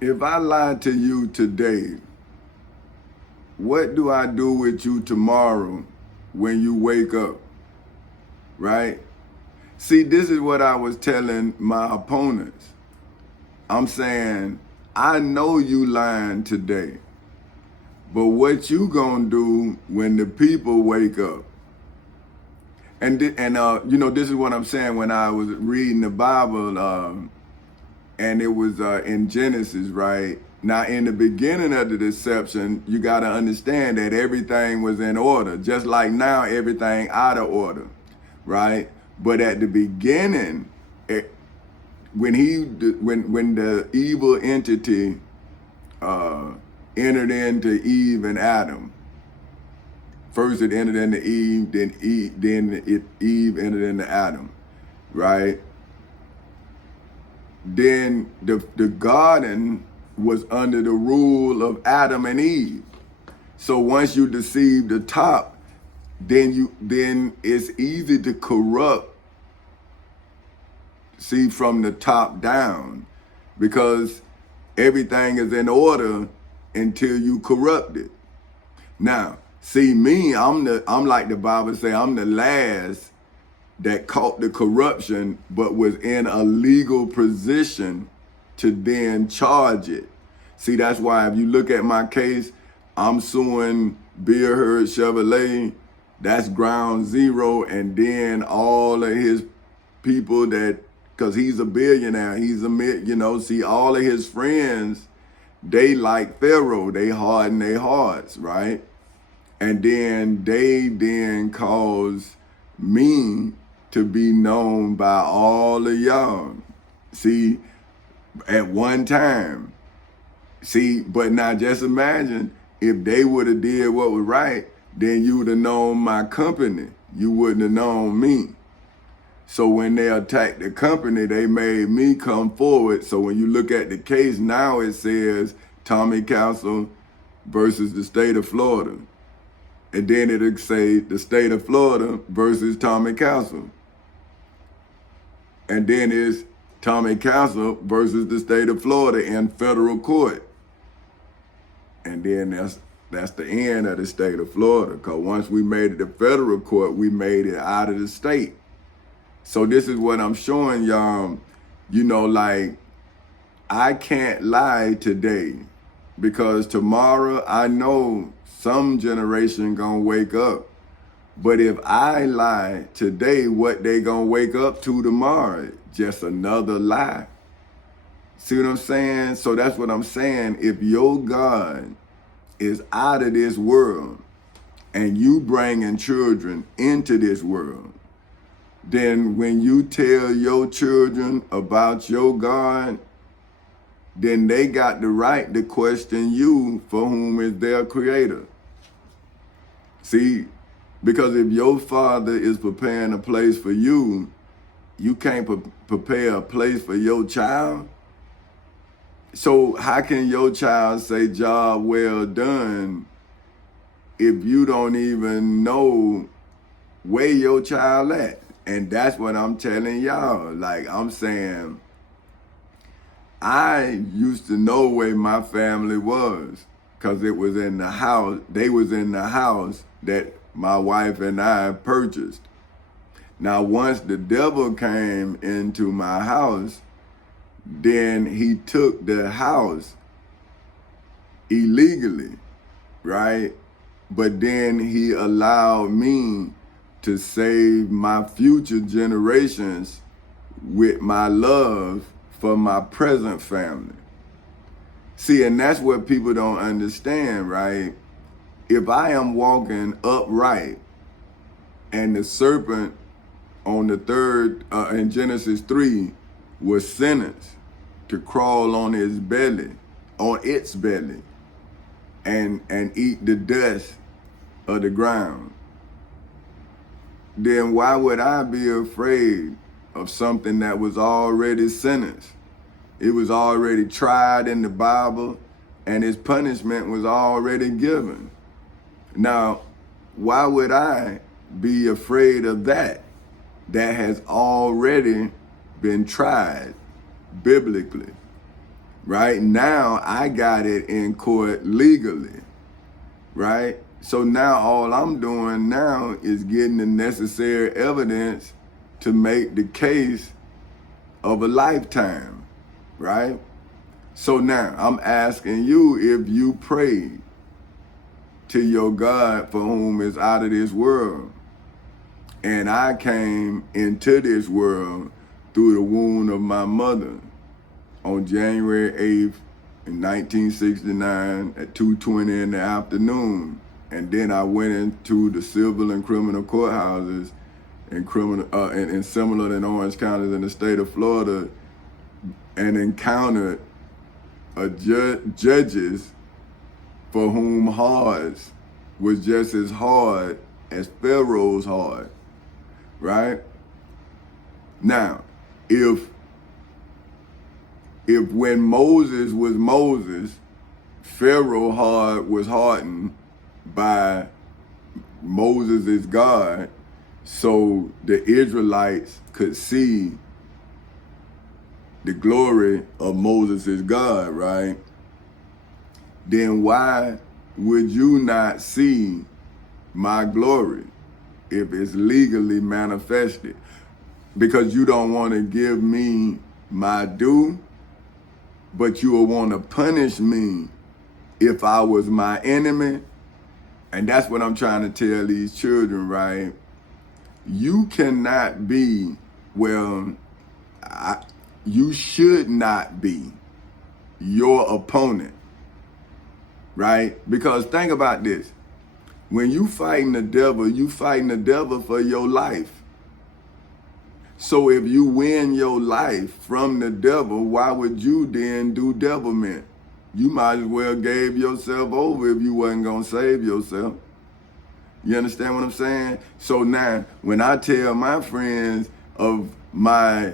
If I lie to you today, what do I do with you tomorrow when you wake up? Right? See, this is what I was telling my opponents. I'm saying, I know you lying today, but what you gonna do when the people wake up? This is what I'm saying when I was reading the Bible, and it was in Genesis, right? Now, in the beginning of the deception, you got to understand that everything was in order, just like now, everything out of order, right? But at the beginning, when the evil entity entered into Eve and Adam, first it entered into Eve, Eve entered into Adam, right? Then the garden was under the rule of Adam and Eve. So once you deceive the top, then it's easy to corrupt, see, from the top down, because everything is in order until you corrupt it. Now, see me, I'm like the Bible say, I'm the last that caught the corruption, but was in a legal position to then charge it. See, that's why if you look at my case, I'm suing Bill Hurd Chevrolet. That's ground zero, and then all of his people because he's a billionaire, see, all of his friends, they like Pharaoh, they harden their hearts, right? And then they cause me to be known by all of y'all. See, at one time. See, but now just imagine if they would have did what was right, then you would have known my company. You wouldn't have known me. So when they attacked the company, they made me come forward. So when you look at the case now, it says Tommy Castle versus the state of Florida. And then it'll say the state of Florida versus Tommy Castle. And then it's Tommy Castle versus the state of Florida in federal court. And then that's the end of the state of Florida, because once we made it to federal court, we made it out of the state. So this is what I'm showing y'all, like, I can't lie today, because tomorrow I know some generation gonna wake up. But if I lie today, what they gonna wake up to tomorrow? Just another lie. See what I'm saying? So that's what I'm saying. If your God is out of this world and you bringing children into this world, then when you tell your children about your God, then they got the right to question you for whom is their creator. See, because if your father is preparing a place for you, you can't prepare a place for your child. So how can your child say job well done if you don't even know where your child at? And that's what I'm telling y'all. Like, I'm saying, I used to know where my family was, because it was in the house. They was in the house that my wife and I purchased. Now, once the devil came into my house, then he took the house illegally, right? But then he allowed me to save my future generations with my love for my present family. See, and that's what people don't understand, right? If I am walking upright and the serpent on the third, in Genesis 3, was sentenced to crawl on its belly, and eat the dust of the ground, then why would I be afraid of something that was already sentenced? It was already tried in the Bible, and its punishment was already given. Now, why would I be afraid of that has already been tried biblically? right? Now I got it in court legally, right? So now all I'm doing now is getting the necessary evidence to make the case of a lifetime, right? So now I'm asking you if you prayed to your God for whom is out of this world. And I came into this world through the womb of my mother on January 8th in 1969 at 2:20 in the afternoon. And then I went into the civil and criminal courthouses in Summerlin and Orange counties in the state of Florida and encountered judges for whom hearts was just as hard as Pharaoh's heart, right? Now, if when Moses was Moses, Pharaoh's heart was hardened by Moses' God, so the Israelites could see the glory of Moses' God, right? Then why would you not see my glory if it's legally manifested? Because you don't want to give me my due, but you will want to punish me if I was my enemy. And that's what I'm trying to tell these children, right? You cannot be, you should not be your opponent, right? Because think about this. When you fighting the devil for your life. So if you win your life from the devil, why would you then do devilment? You might as well gave yourself over if you wasn't gonna save yourself. You understand what I'm saying? So now, when I tell my friends of my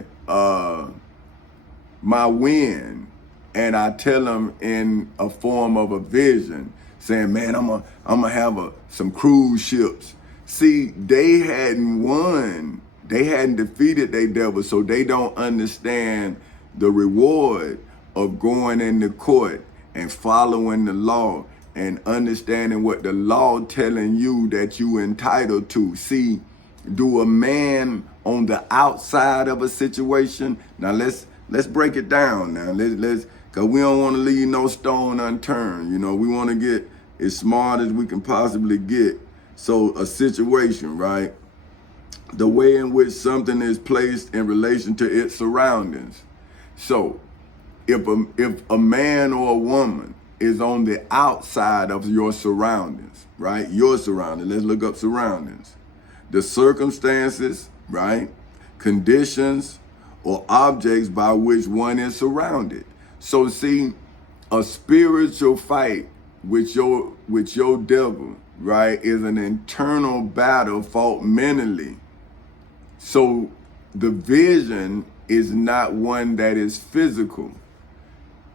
win, and I tell them in a form of a vision, saying, man, I'm gonna have some cruise ships. See, they hadn't won. They hadn't defeated their devil, so they don't understand the reward of going into court and following the law and understanding what the law telling you that you entitled to. See, do a man on the outside of a situation? Now let's break it down now. Let's cause we don't want to leave no stone unturned. You know, we want to get as smart as we can possibly get. So a situation, right? The way in which something is placed in relation to its surroundings. So if a man or a woman is on the outside of your surroundings, right? Your surroundings, let's look up surroundings. The circumstances, right? Conditions or objects by which one is surrounded. So see, a spiritual fight with your devil, right, is an internal battle fought mentally. So the vision is not one that is physical.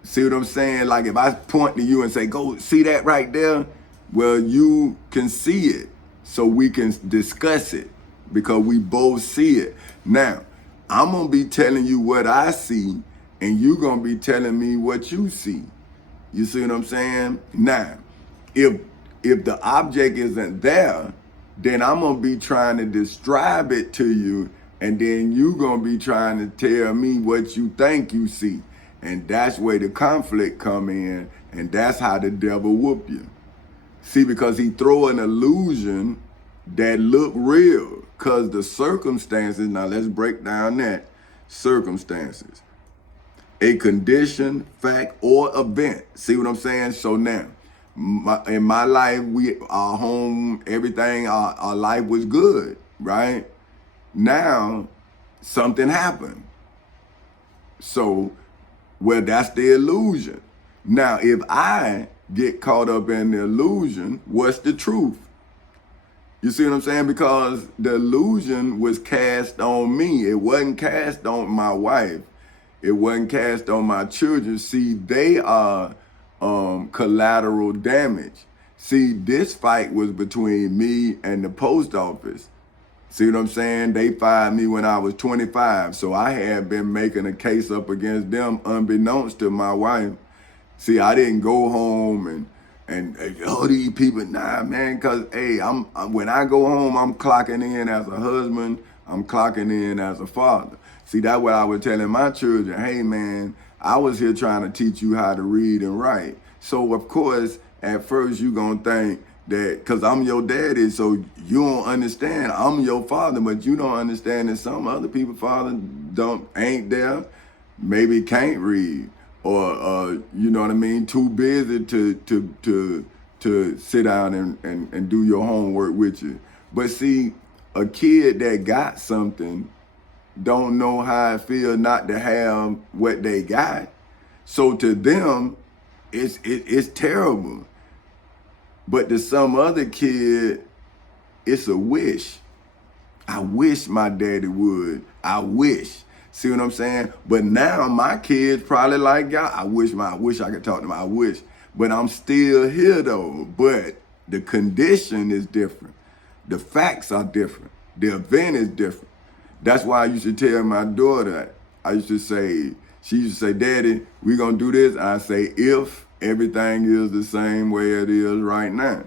See what I'm saying? Like if I point to you and say, go see that right there, well, you can see it. So we can discuss it because we both see it. Now, I'm going to be telling you what I see and you're going to be telling me what you see. You see what I'm saying? Now, if the object isn't there, then I'm going to be trying to describe it to you, and then you're going to be trying to tell me what you think you see. And that's where the conflict come in, and that's how the devil whoop you. See, because he throw an illusion that look real, because the circumstances, now let's break down that, circumstances. A condition, fact, or event. See what I'm saying? So now, in my life, our home, everything, our life was good, right? Now, something happened. So, well, that's the illusion. Now, if I get caught up in the illusion, what's the truth? You see what I'm saying? Because the illusion was cast on me. It wasn't cast on my wife. It wasn't cast on my children. See, they are collateral damage. See, this fight was between me and the post office. See what I'm saying? They fired me when I was 25. So I had been making a case up against them unbeknownst to my wife. See, I didn't go home and oh, these people, nah, man, cause hey, when I go home, I'm clocking in as a husband, I'm clocking in as a father. See, that's what I was telling my children. Hey, man, I was here trying to teach you how to read and write. So of course, at first you gonna think that, cause I'm your daddy, so you don't understand. I'm your father, but you don't understand that some other people father ain't there, maybe can't read, or you know what I mean, too busy to sit down and do your homework with you. But see, a kid that got something don't know how it feel not to have what they got. So to them, it's terrible. But to some other kid, it's a wish. I wish my daddy would. I wish. See what I'm saying? But now my kids probably like, God, I wish I could talk to them. I wish. But I'm still here though. But the condition is different. The facts are different. The event is different. That's why I used to tell my daughter, she used to say, Daddy, we gonna do this. I say, if everything is the same way it is right now.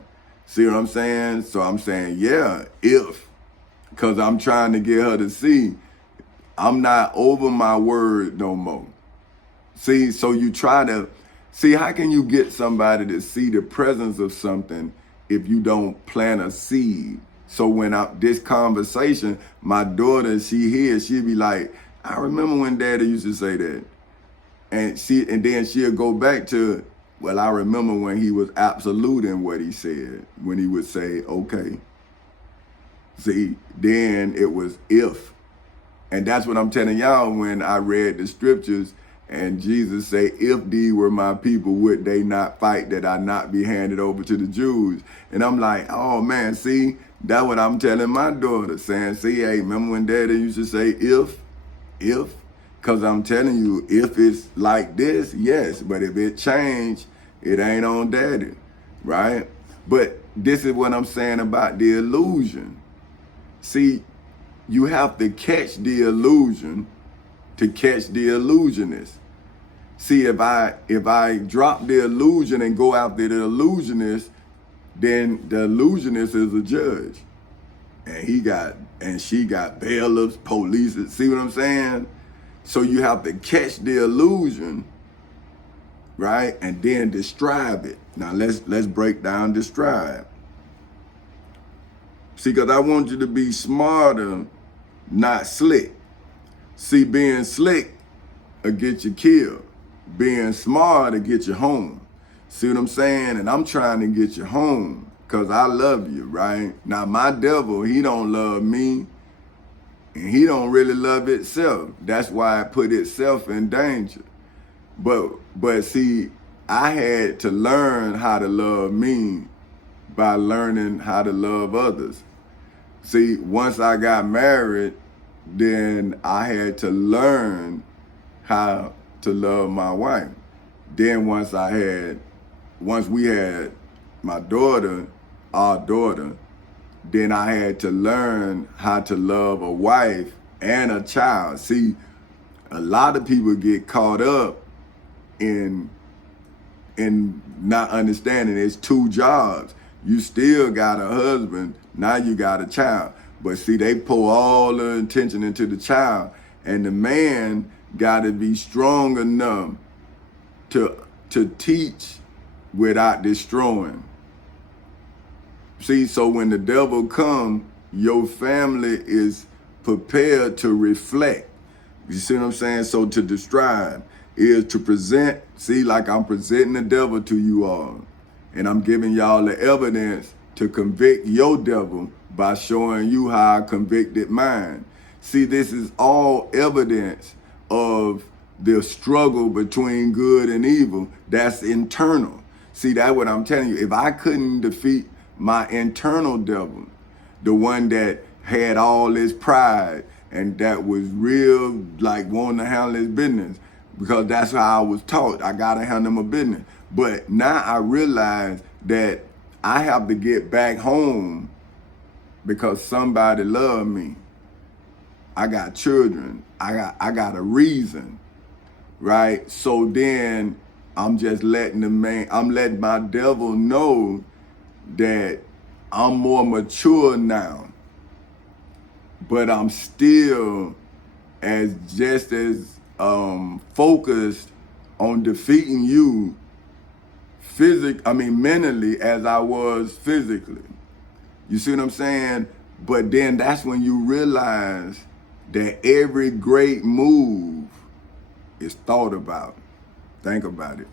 See what I'm saying? So I'm saying, yeah, if. Because I'm trying to get her to see I'm not over my word no more. See, so you try to, see, how can you get somebody to see the presence of something if you don't plant a seed? So when this conversation, my daughter, she'll be like, I remember when Daddy used to say that. And then she'll go back to, well, I remember when he was absolute in what he said, when he would say, okay. See, then it was if. And that's what I'm telling y'all when I read the scriptures and Jesus say, if these were my people, would they not fight that I not be handed over to the Jews? And I'm like, oh man, see, that's what I'm telling my daughter, saying, see, hey, remember when Daddy used to say if? Because I'm telling you, if it's like this, yes, but if it changed, it ain't on Daddy, right? But this is what I'm saying about the illusion. See, you have to catch the illusion to catch the illusionist. See, if I drop the illusion and go after the illusionist, then the illusionist is a judge. And she got bailiffs, police. See what I'm saying? So you have to catch the illusion, right? And then describe it. Now let's break down describe. See, because I want you to be smarter, not slick. See, being slick will get you killed. Being smart will get you home. See what I'm saying? And I'm trying to get you home because I love you, right? Now, my devil, he don't love me, and he don't really love itself. That's why it put itself in danger. But see, I had to learn how to love me by learning how to love others. See, once I got married, then I had to learn how to love my wife. Then once we had my daughter, our daughter, then I had to learn how to love a wife and a child. See, a lot of people get caught up in not understanding it's two jobs. You still got a husband, now you got a child. But see, they pour all the attention into the child, and the man got to be strong enough to teach without destroying. See, so when the devil come, your family is prepared to reflect. You see what I'm saying? So to describe is to present, see, like I'm presenting the devil to you all. And I'm giving y'all the evidence to convict your devil by showing you how I convicted mine. See, this is all evidence of the struggle between good and evil. That's internal. See, that's what I'm telling you. If I couldn't defeat my internal devil, the one that had all this pride and that was real, like wanting to handle his business, because that's how I was taught. I gotta handle my business. But now I realize that I have to get back home because somebody loved me. I got children. I got a reason, right? So then I'm just letting my devil know that I'm more mature now, but I'm still just as focused on defeating you mentally as I was physically. You see what I'm saying? But then that's when you realize that every great move is thought about. Think about it.